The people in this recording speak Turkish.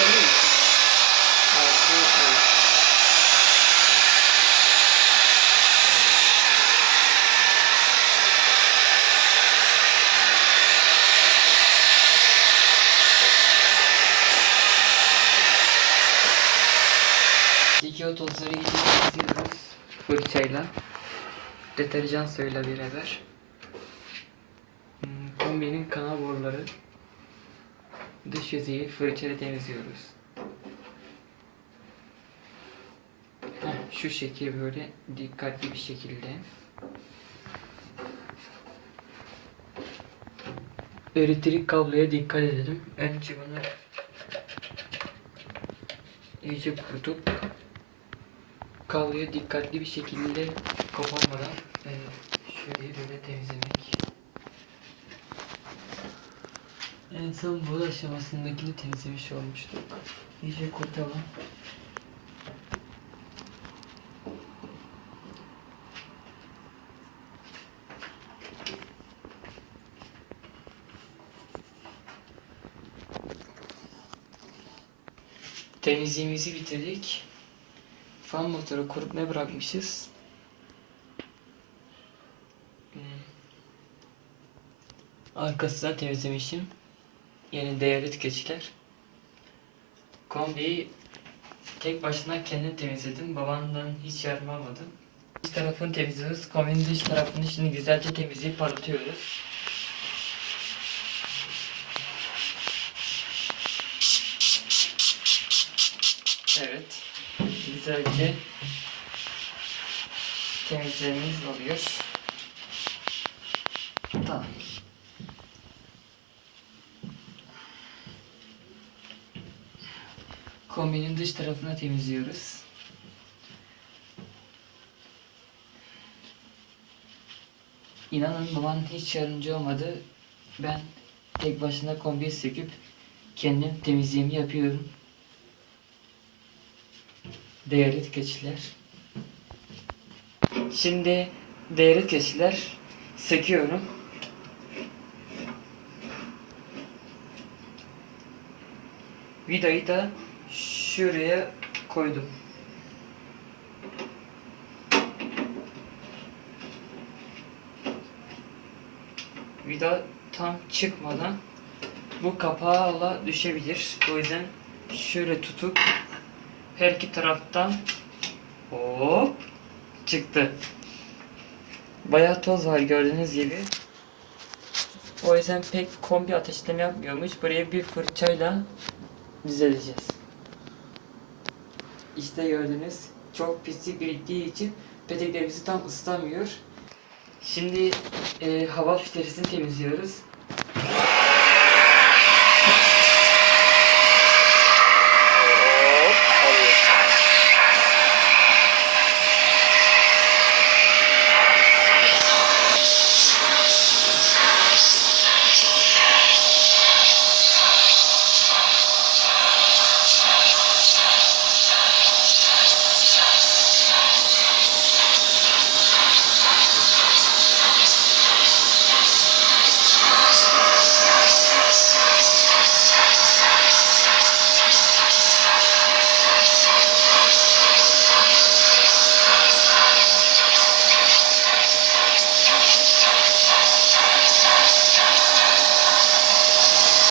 evet. Dikey tozları temizliyoruz fırçayla. Deterjan suyuyla beraber. Hmm, Kombinin kanal boruları dış yüzeyi fırçayla temizliyoruz. Şu şekil böyle dikkatli bir şekilde. Elektrik kabloya dikkat edelim. Önce bunu iyice kurutup kabloyu dikkatli bir şekilde koparmadan e, şöyle böyle temizlemek. Son bu aşamasındakini temizlemiş olmuştuk. İyice kurtalım. Temizliğimizi bitirdik. Fan motoru kurutmaya bırakmışız. Hmm. Arkasından temizlemişim. Yeni değerli tüketiciler. Kombiyi tek başına kendim temizledim. Babamdan hiç yardım almadım. İç tarafını temizliyoruz. Kombinin dış tarafını şimdi güzelce temizleyip parlatıyoruz. Evet. Güzelce temizlememiz oluyor. Tamam. Kombinin dış tarafını temizliyoruz. İnanın babam hiç yardımcı olmadı. Ben tek başına kombiyi söküp kendim temizliğimi yapıyorum. Değerli tüketiciler. Şimdi değerli tüketiciler söküyorum. Vidayı da şuraya koydum. Vida tam çıkmadan bu kapağla düşebilir. O yüzden şöyle tutup her iki taraftan hop çıktı. Bayağı toz var gördüğünüz gibi. O yüzden pek kombi ateşleme yapmıyormuş. Buraya bir fırçayla düzeleceğiz. İşte gördünüz çok pislik biriktiği için peteklerimizi tam ıslamıyor. Şimdi e, hava filtresini temizliyoruz.